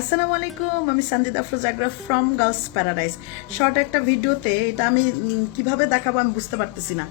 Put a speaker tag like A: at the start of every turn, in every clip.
A: আসসালামু আলাইকুম, আমি সঞ্জিদা ফ্রোজাগ্রাফ ফ্রম গার্লস প্যারাডাইস শর্ট একটা ভিডিওতে এটা আমি কীভাবে দেখাবো আমি বুঝতে পারতেছি না।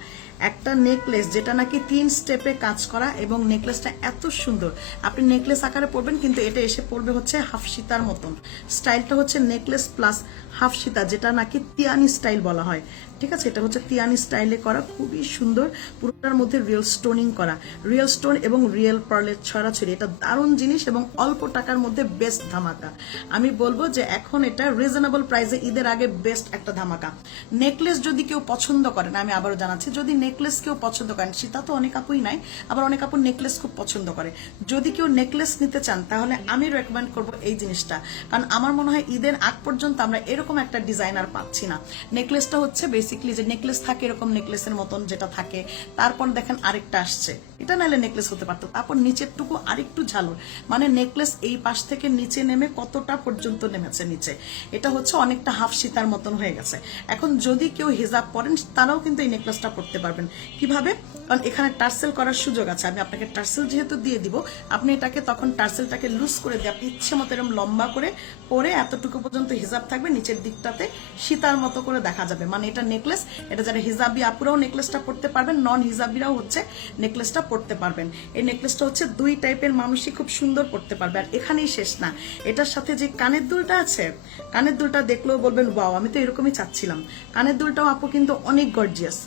A: একটা নেকলেস যেটা নাকি তিন স্টেপে কাজ করা এবং নেকলেসটা এত সুন্দর। আপনি নেকলেস আকারে পরবেন কিন্তু এটা এসে পড়বে হচ্ছে হাফ সীতার মতন। স্টাইলটা হচ্ছে নেকলেস প্লাস হাফ সীতা, যেটা নাকি তিয়ানি স্টাইল বলা হয়। ঠিক আছে? এটা হচ্ছে তিয়ানি স্টাইলে করা, খুবই সুন্দর। পুরোটার মধ্যে রিয়েল স্টোনিং করা। রিয়েল স্টোন এবং রিয়েল পার্লের ছড়াছড়ি এটা দারুণ জিনিস এবং অল্প টাকার মধ্যে বেস্ট ধামাকা। আমি বলব যে এখন এটা রিজনেবল প্রাইসে ঈদের আগে বেস্ট একটা ধামাকা। নেকলেস যদি কেউ পছন্দ করেন আমি আবারও জানাচ্ছি, যদি নেকলেস কেউ পছন্দ করেন সেটা তো অনেক আপুই নাই, আবার অনেক আপু নেকলেস খুব পছন্দ করে। যদি কেউ নেকলেস নিতে চান, তাহলে আমি রেকমেন্ড করব এই জিনিসটা। কারণ আমার মনে হয় ঈদের আগ পর্যন্ত আমরা এরকম একটা ডিজাইনার পাচ্ছি না। নেকলেসটা হচ্ছে বেসিকলি যে নেকলেস থাকে এরকম নেকলেসের মতন যেটা থাকে। তারপর দেখেন আরেকটা আসছে। এটা নাহলে নেকলেস হতে পারতো। তারপর নিচের টুকু আরেকটু ঝালর মানে নেকলেস এই পাশ থেকে নিচে নেমে কতটা পর্যন্ত নেমেছে নিচে। এটা হচ্ছে অনেকটা হাফ সীতার মতন হয়ে গেছে। এখন যদি কেউ হিজাব পরেন, তারাও কিন্তু এই নেকলেসটা পড়তে পারবেন। কীভাবে? কারণ এখানে টার্সেল করার সুযোগ আছে। আমি আপনাকে টার্সেল যেহেতু দিয়ে দিব, আপনি এটাকে তখন টার্সেলটাকে লুজ করে দিয়ে, আপনি ইচ্ছে মতো এরকম লম্বা করে পরে এতটুকু পর্যন্ত হিজাব থাকবে, নিচের দিকটাতে সীতার মতো করে দেখা যাবে। মানে এটা নেকলেস এটা যারা হিজাবি আপুরাও নেকলেসটা পড়তে পারবেন নন হিজাবিরাও হচ্ছে নেকলেসটা পড়তে পারবেন। এই নেকলেসটা হচ্ছে দুই টাইপের মানুষই খুব সুন্দর পড়তে পারবে, আর এখানেই শেষ না। এটার সাথে যে কানের দুলটা আছে, কানের দুলটা দেখলেও বলবেন, ওয়াও, আমি তো এরকমই চাচ্ছিলাম। কানের দুলটাও আপু কিন্তু অনেক গর্জিয়াস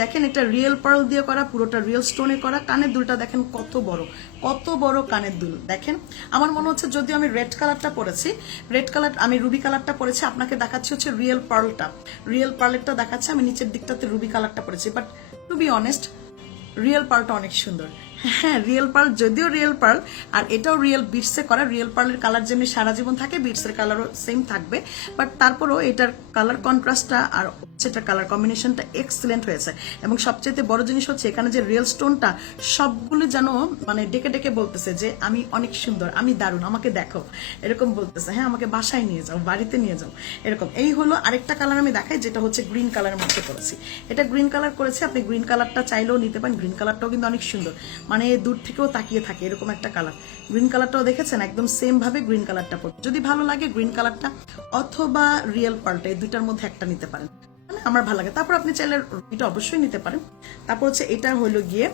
A: দেখেন এটা রিয়েল পার্ল দিয়ে করা, পুরোটা রিয়েল স্টোনে করা, কানের দুলটা দেখেন কত বড় কত বড় কানের দুল, দেখেন। আমার মনে হচ্ছে যদি আমি রেড কালারটা পরেছি রেড কালার আমি রুবি কালারটা পরেছি, আপনাকে দেখাচ্ছি হচ্ছে রিয়েল পার্লটা রিয়েল পার্লেরটা দেখাচ্ছে, আমি নিচের দিকটাতে রুবি কালারটা পরেছি but to be honest real পার্লটা অনেক সুন্দর। হ্যাঁ রিয়েল পার্ল যদিও রিয়েল পার্ল আর এটাও রিয়েল বিটসে করা রিয়েল পার্লের কালার যেমনি সারা জীবন থাকে বিটসের কালারও সেম থাকবে বাট তারপরেও এটার কালার কন্ট্রাস্টটা আর সেটার কালার কম্বিনেশনটা এক্সিলেন্ট হয়েছে। এবং সবচেয়ে বড় জিনিস হচ্ছে এখানে যে রিয়েল স্টোনটা সবগুলো যেন মানে ডেকে ডেকে বলতেছে যে, আমি অনেক সুন্দর, আমি দারুণ, আমাকে দেখো। এরকম বলতেছে হ্যাঁ আমাকে বাসায় নিয়ে যাও, বাড়িতে নিয়ে যাও। এরকম। এই হলো আরেকটা কালার আমি দেখাই, যেটা হচ্ছে গ্রিন কালারের মধ্যে করেছি। এটা গ্রিন কালার করেছে, আপনি গ্রিন কালারটা চাইলেও নিতে পারেন গ্রিন কালারটাও কিন্তু অনেক সুন্দর। মানে দূর থেকেও তাকিয়ে থাকে এরকম একটা কালার গ্রিন কালারটাও দেখেছেন? একদম সেম ভাবে গ্রিন কালারটা পড়তে যদি ভালো লাগে গ্রিন কালারটা অথবা রিয়েল পাল্টা এই দুইটার মধ্যে একটা নিতে পারেন। আমার ভালো লাগে। তারপর আপনি চাইলে এটা অবশ্যই নিতে পারেন। তারপর হচ্ছে এটা হলো গিয়ে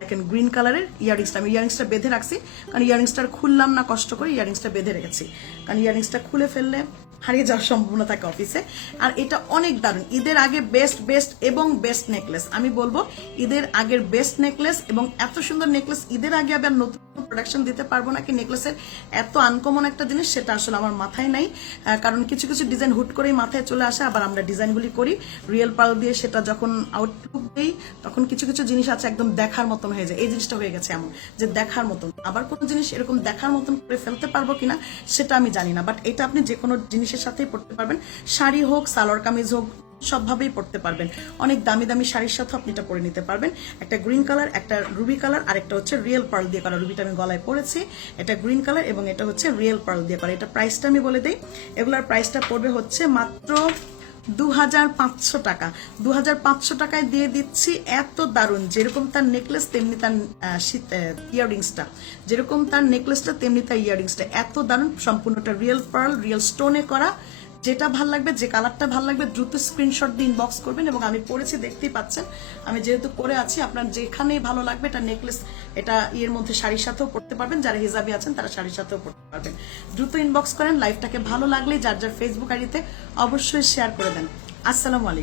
A: দেখেন গ্রিন কালারের ইয়ারিংসটা আমি ইয়ারিংসটা বেঁধে রাখছি। কারণ ইয়ারিংসটা খুললাম না, কষ্ট করে ইয়ারিংসটা বেঁধে রেখেছি। কারণ ইয়ারিংসটা খুলে ফেললে হারিয়ে যাওয়ার সম্ভাবনা থাকে অফিসে আর এটা অনেক দারুণ। ঈদের আগে বেস্ট বেস্ট এবং বেস্ট নেকলেস আমি বলব, ঈদের আগের বেস্ট নেকলেস এবং এত সুন্দর নেকলেস ঈদের আগে আবার নতুন প্রোডাকশন দিতে পারব নাকি নেকলেসের এত আনকমন একটা জিনিস সেটা আসলে আমার মাথায় নাই। কারণ কিছু কিছু ডিজাইন হুট করেই মাথায় চলে আসে, আবার আমরা ডিজাইনগুলি করি। রিয়েল পাল দিয়ে সেটা যখন আউটলুক দেই, তখন কিছু কিছু জিনিস আছে একদম দেখার মতন হয়ে যায়। এই জিনিসটা হয়ে গেছে এমন, যে দেখার মতন। আবার কোনো জিনিস এরকম দেখার মতন করে ফেলতে পারব কিনা, সেটা আমি জানি না। বাট এটা আপনি যে কোনো জিনিসের সাথেই পড়তে পারবেন। শাড়ি হোক, সালোয়ার কামিজ হোক সবভাবেই পড়তে পারবেন। অনেক দামি দামি শাড়ির সাথে আপনি এটা পরে নিতে পারবেন। একটা গ্রিন কালার, একটা রুবি কালার আর একটা হচ্ছে রিয়েল পার্ল দিয়ে করা। রুবিটা আমি গলায় পরেছি। এটা গ্রিন কালার এবং এটা হচ্ছে রিয়েল পার্ল দিয়ে করা। এটা প্রাইসটা আমি বলে দিই। এগুলোর প্রাইসটা পড়বে হচ্ছে মাত্র দু হাজার পাঁচশো টাকা। দু হাজার পাঁচশো টাকায় দিয়ে দিচ্ছি এত দারুণ। যেরকম তার নেকলেস, তেমনি তার ইয়াররিংসটা। যেরকম তার নেকলেসটা, তেমনি তার ইয়াররিংসটা। এত দারুণ। সম্পূর্ণটা রিয়েল পার্ল, রিয়েল স্টোনে করা। যেটা ভালো লাগবে, যে কালারটা ভালো লাগবে, দ্রুত স্ক্রিনশট দিয়ে ইনবক্স করবেন এবং আমি পরেছি দেখতেই পাচ্ছেন। আমি যেহেতু পরে আছি, আপনার যেখানেই ভালো লাগবে, এটা নেকলেস এটা ইয়ের মধ্যে শাড়ির সাথেও পড়তে পারবেন। যারা হিজাবি আছেন, তারা শাড়ির সাথেও পড়তে পারবেন। দ্রুত ইনবক্স করেন লাইভটাকে ভালো লাগলে যার যার ফেসবুক আইডিতে অবশ্যই শেয়ার করে দেন। আসসালামু আলাইকুম।